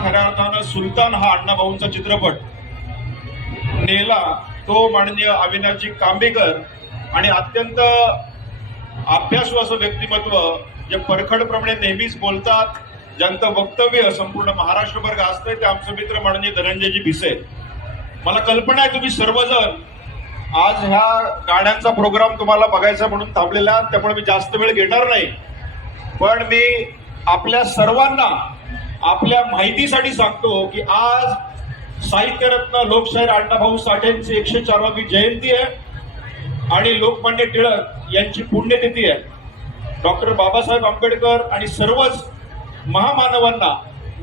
खऱ्या अर्थानं सुलतान हा अण्णाभाऊंचा चित्रपट. नेला तो माननीय अविनाशजी कांबेकर आणि अत्यंत अभ्यासू असं व्यक्तिमत्व जे परखडप्रमाणे नेहमीच बोलतात ज्यांचं वक्तव्य संपूर्ण महाराष्ट्रभर गाजतंय ते आमचं मित्र माननीय धनंजयजी भिसे. मला कल्पना आहे तुम्ही सर्वजण आज ह्या गाण्यांचा प्रोग्राम तुम्हाला बघायचा म्हणून थांबलेला आहात, त्यामुळे मी जास्त वेळ घेणार नाही. पण मी आपल्या सर्वांना आपल्या माहितीसाठी सांगतो की आज साहित्यरत्न लोकशाहीर अण्णाभाऊ साठेंची एकशे चारवी जयंती आहे आणि लोकमान्य टिळक यांची पुण्यतिथी आहे. डॉक्टर बाबासाहेब आंबेडकर आणि सर्वच महामानवांना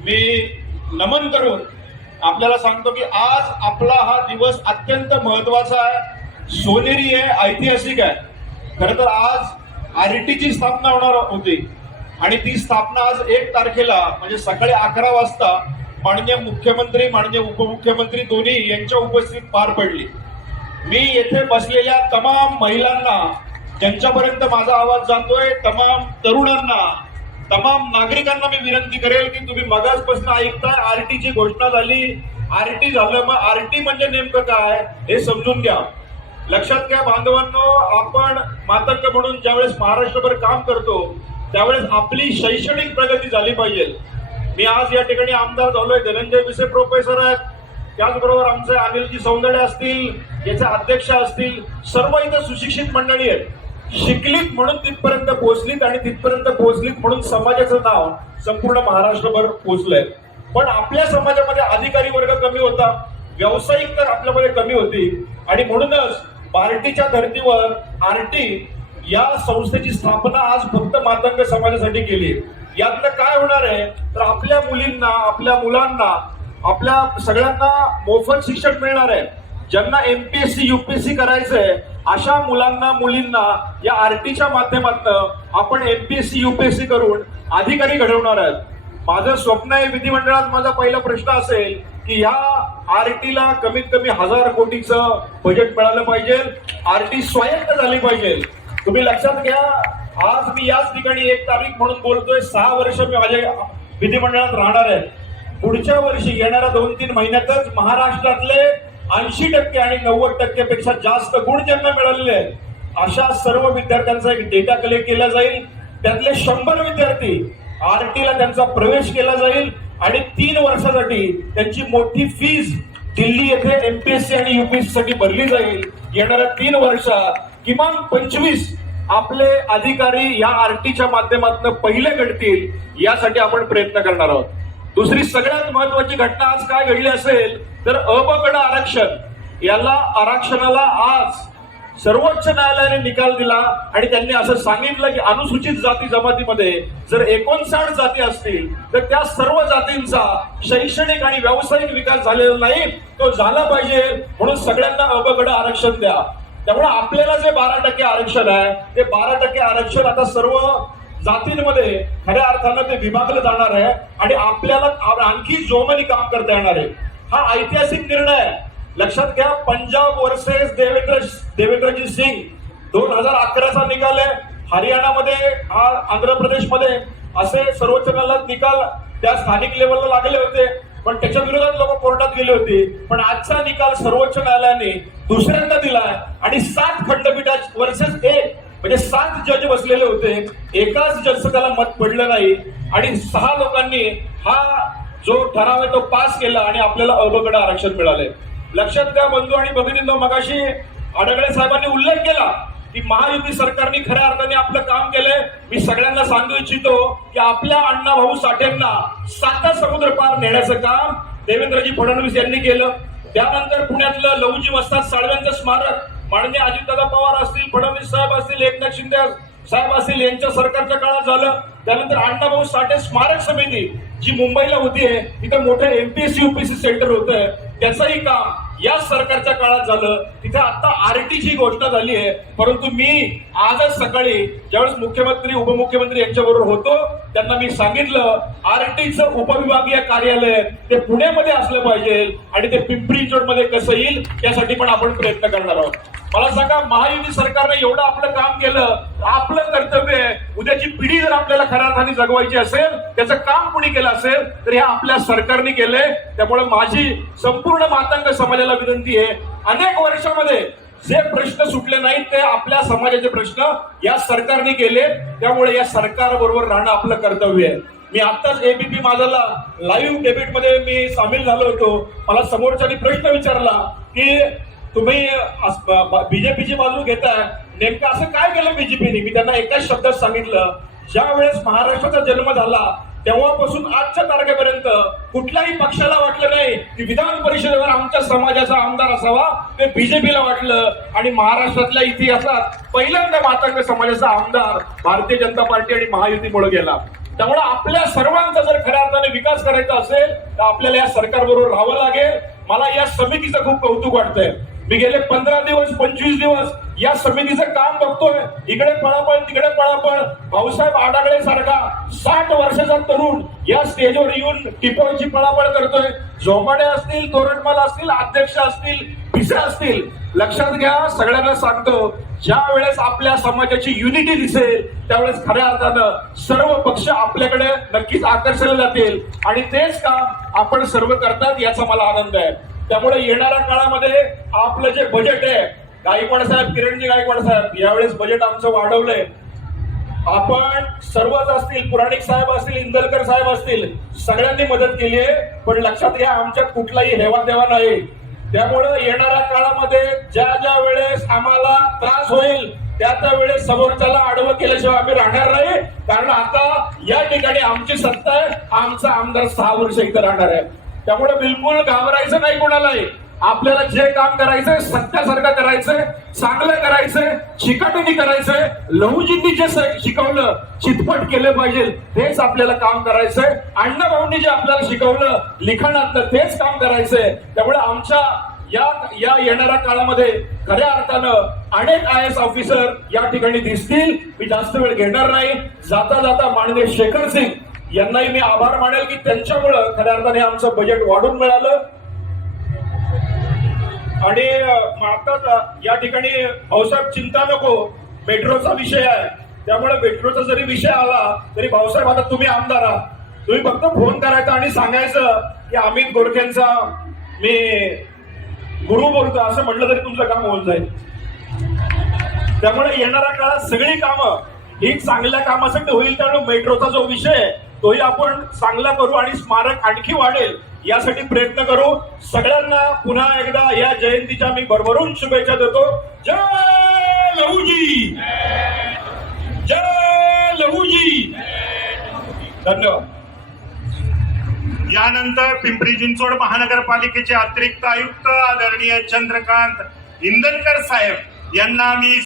मी नमन करून आपल्याला सांगतो की आज आपला हा दिवस अत्यंत महत्त्वाचा आहे सोनेरी आहे ऐतिहासिक आहे. खर तर आज आरटीची स्थापना होणार होती. आणि ती स्थापना आज एक तारखेला म्हणजे सकाळी अकरा वाजता माननीय मुख्यमंत्री माननीय उपमुख्यमंत्री दोन्ही यांच्या उपस्थितीत पार पडली. मी येथे बसलेल्या तमाम महिलांना ज्यांच्यापर्यंत माझा आवाज जातोय तमाम तरुणांना तमाम नागरिकांना मी विनंती करेल की तुम्ही मगासपासून ऐकताय आरटीची घोषणा झाली. आरटी झालं मग आरटी म्हणजे नेमकं काय हे समजून घ्या. लक्षात घ्या बांधवांनो आपण मातंग म्हणून ज्यावेळेस महाराष्ट्रभर काम करतो त्यावेळेस आपली शैक्षणिक प्रगती झाली पाहिजे. मी आज या ठिकाणी आमदार झालोय धनंजय विसे प्रोफेसर आहेत. त्याचबरोबर आमचे अनिलजी सौंदर्य असतील याचे अध्यक्ष असतील सर्व इथं सुशिक्षित मंडळी आहेत. शिकलीत म्हणून तिथपर्यंत पोहोचलीत आणि तिथपर्यंत पोहोचलीत म्हणून समाजाचं नाव संपूर्ण महाराष्ट्रभर पोहोचलंय. पण आपल्या समाजामध्ये अधिकारी वर्ग कमी होता व्यावसायिक तर आपल्यामध्ये कमी होती. आणि म्हणूनच पार्टीच्या धर्तीवर आरटी या संस्थेची स्थापना आज फक्त मातंग समाजासाठी केली. यातनं काय होणार आहे? तर आपल्या मुलींना आपल्या मुलांना आपल्या सगळ्यांना मोफत शिक्षण मिळणार आहे. ज्यांना एमपीएससी युपीएससी करायचंय अशा मुलांना मुलींना या आरटीच्या माध्यमातून आपण एमपीएससी युपीएससी करून अधिकारी घडवणार आहेत. माझं स्वप्न आहे विधिमंडळात माझा पहिला प्रश्न असेल की ह्या आरटीला कमीत कमी हजार कोटीचं बजेट मिळालं पाहिजे. आरटी स्वायत्त झाली पाहिजे. तुम्ही लक्षात घ्या आज मी याच ठिकाणी एक तारीख म्हणून बोलतोय सहा वर्ष मी माझ्या विधिमंडळात राहणार आहे. पुढच्या वर्षी येणाऱ्या दोन तीन महिन्यातच महाराष्ट्रातले ऐंशी टक्के आणि नव्वद टक्केपेक्षा जास्त गुण ज्यांना मिळालेले आहेत. अशा सर्व विद्यार्थ्यांचा एक डेटा कलेक्ट केला जाईल. त्यातले शंभर विद्यार्थी आरटीला त्यांचा प्रवेश केला जाईल आणि तीन वर्षासाठी त्यांची मोठी फीज दिल्ली येथे एमपीएससी आणि युपीएससी साठी भरली जाईल. येणाऱ्या तीन वर्षात किमान पंचवीस आपले अधिकारी या आरटीच्या माध्यमातून पहिले घडतील यासाठी आपण प्रयत्न करणार आहोत. दुसरी सगळ्यात महत्वाची घटना आज काय घडली असेल तर अबकड आरक्षण. याला आरक्षणाला आज सर्वोच्च न्यायालयाने निकाल दिला आणि त्यांनी असं सांगितलं की अनुसूचित जाती जमातीमध्ये जर एकोणसाठ जाती असतील तर त्या सर्व जातींचा शैक्षणिक आणि व्यावसायिक विकास झालेला नाही तो झाला पाहिजे. म्हणून सगळ्यांना अबकड आरक्षण द्या. त्यामुळे आपल्याला जे बारा टक्के आरक्षण आहे ते बारा टक्के आरक्षण आता सर्व जातींमध्ये खऱ्या अर्थानं ते विभागलं जाणार आहे आणि आपल्याला आणखी जोमाने काम करता येणार आहे हा ऐतिहासिक निर्णय आहे. लक्षात घ्या पंजाब वर्सेस देवेंद्र देवेंद्रजी सिंग दोन हजार अकराचा निकाल आहे. हरियाणामध्ये हा आंध्र प्रदेशमध्ये असे सर्वोच्च न्यायालयात निकाल त्या स्थानिक लेवलला लागले होते. पण त्याच्या विरोधात लोक कोर्टात गेले होते. पण आजचा निकाल सर्वोच्च न्यायालयाने दुसऱ्यांदा दिलाय आणि सात खंडपीठा वर्सेस एक म्हणजे सात जज बसलेले होते. एकाच जजचं त्याला मत पडलं नाही. आणि सहा लोकांनी हा जो ठराव आहे तो पास केला आणि आपल्याला अबकड आरक्षण मिळाले लक्षात घ्या बंधू आणि भगिनींना मगाशी आडगळे साहेबांनी उल्लेख केला. की महायुती सरकारने खऱ्या अर्थाने आपलं काम केलंय. मी सगळ्यांना सांगू इच्छितो की आपल्या अण्णा भाऊ साठेंना साता समुद्र पार नेण्याचं काम देवेंद्रजी फडणवीस यांनी केलं. त्यानंतर पुण्यातलं लहुजी वस्ताद साळव्यांचं स्मारक माननीय अजितदादा पवार असतील फडणवीस साहेब असतील एकनाथ शिंदे साहेब असतील यांच्या सरकारच्या काळात झालं. त्यानंतर अण्णाभाऊ साठे स्मारक समिती जी मुंबईला होती तिथं मोठं एमपीएससी युपीएससी सेंटर होतंय त्याचंही काम या सरकारच्या काळात झालं. तिथे आता आरटीची घोषणा झाली आहे. परंतु मी आजच सकाळी ज्यावेळेस मुख्यमंत्री उपमुख्यमंत्री यांच्याबरोबर होतो त्यांना मी सांगितलं आरटीचं उपविभागीय कार्यालय ते पुण्यामध्ये असलं पाहिजे आणि ते पिंपरी मध्ये कसं येईल यासाठी पण आपण प्रयत्न करणार आहोत. मला सांगा महायुती सरकारने एवढं आपलं काम केलं आपलं कर्तव्य आहे. उद्याची पिढी जर आपल्याला खऱ्या अर्थाने जगवायची असेल त्याचं काम कुणी केलं असेल तर हे आपल्या सरकारने केलंय. त्यामुळे माझी संपूर्ण मातांग समाजाला आपल्याला विनंती आहे अनेक वर्षामध्ये जे प्रश्न सुटले नाहीत ते आपल्या समाजाचे प्रश्न या सरकारने केले. त्यामुळे या सरकारबरोबर राहणं आपलं कर्तव्य आहे. मी आत्ताच एबीपी माझाला लाईव्ह डेबिटमध्ये मी सामील झालो होतो. मला समोरच्यानी प्रश्न विचारला की तुम्ही बीजेपीची बाजू घेताय. नेमकं असं काय केलं बीजेपीने मी त्यांना एकाच शब्दात सांगितलं ज्या वेळेस महाराष्ट्राचा जन्म झाला तेव्हापासून आजच्या तारखेपर्यंत कुठल्याही पक्षाला वाटलं नाही की विधान परिषदेवर आमच्या समाजाचा आमदार असावा ते बीजेपीला वाटलं आणि महाराष्ट्रातल्या इतिहासात पहिल्यांदा मातंग समाजाचा आमदार भारतीय जनता पार्टी आणि महायुतीमुळे गेला. त्यामुळे आपल्या सर्वांचा जर खऱ्या अर्थाने विकास करायचा असेल तर आपल्याला या सरकारबरोबर राहावं लागेल. मला या समितीचं खूप कौतुक वाटतंय. मी गेले पंधरा दिवस पंचवीस दिवस या समितीचं काम बघतोय. इकडे पळापळ तिकडे पळापळ. भाऊसाहेब आडागळे सारखा साठ वर्षाचा तरुण या स्टेजवर येऊन टिपोची पळापळ करतोय. झोपाडे असतील तोरणमाल असतील अध्यक्ष असतील पिसे असतील लक्षात घ्या सगळ्यांना सांगतो ज्या वेळेस आपल्या समाजाची युनिटी दिसेल त्यावेळेस खऱ्या अर्थानं सर्व पक्ष आपल्याकडे नक्कीच आकर्षले जातील. आणि तेच काम आपण सर्व करतात याचा मला आनंद आहे. त्यामुळे येणाऱ्या काळामध्ये आपलं जे बजेट आहे गायकवाड साहेब किरणजी गायकवाड साहेब यावेळेस बजेट आमचं वाढवलंय. आपण सर्वच असतील पुराणिक साहेब असतील इंदलकर साहेब असतील सगळ्यांनी मदत केली आहे पण लक्षात घ्या आमच्यात कुठलाही हेवादेवा नाही. त्यामुळे येणाऱ्या काळामध्ये ज्या ज्या वेळेस आम्हाला त्रास होईल त्या त्या वेळेस समोरच्याला आडवं केल्याशिवाय आम्ही राहणार नाही. कारण आता या ठिकाणी आमची सत्ता आहे आमचा आमदार सहा वर्ष इथं राहणार आहे. त्यामुळे बिलकुल घाबरायचं नाही कोणालाही. आपल्याला जे काम करायचंय सत्यासारखं करायचंय चांगलं करायचंय चिकाटीने करायचंय लहुजींनी जे शिकवलं चितपट केलं पाहिजे तेच आपल्याला काम करायचंय. अण्णाभाऊंनी जे आपल्याला शिकवलं लिखाणातलं तेच काम करायचंय. त्यामुळे आमच्या या या येणाऱ्या काळामध्ये खऱ्या अर्थानं अनेक आय एस ऑफिसर या ठिकाणी दिसतील. मी जास्त वेळ घेणार नाही. जाता जाता माननीय शेखर सिंग यांनाही मी आभार मानेल की त्यांच्यामुळं खऱ्या अर्थाने आमचं बजेट वाढून मिळालं. आणि आता आताच या ठिकाणी भाऊसाहेब चिंता नको मेट्रोचा विषय आहे. त्यामुळे मेट्रोचा जरी विषय आला तरी भाऊसाहेब आता तुम्ही आमदार आहात. तुम्ही फक्त फोन करायचा आणि सांगायचं की अमित गोरखेंचा मी गुरु बोलतो असं म्हटलं तरी तुमचं काम होऊन जाईल. त्यामुळे येणाऱ्या काळात सगळी कामं ही चांगल्या कामासाठी होईल त्यामुळे मेट्रोचा जो विषय आहे तोही आपण चांगला करू आणि स्मारक आणखी वाढेल यासाठी प्रयत्न करू. सगळ्यांना पुन्हा एकदा या जयंतीच्या मी भरभरून शुभेच्छा देतो. जय लहूजी! जय लहूजी! धन्यवाद. यानंतर पिंपरी चिंचवड महानगरपालिकेचे अतिरिक्त आयुक्त आदरणीय चंद्रकांत इंदनकर साहेब यांना मी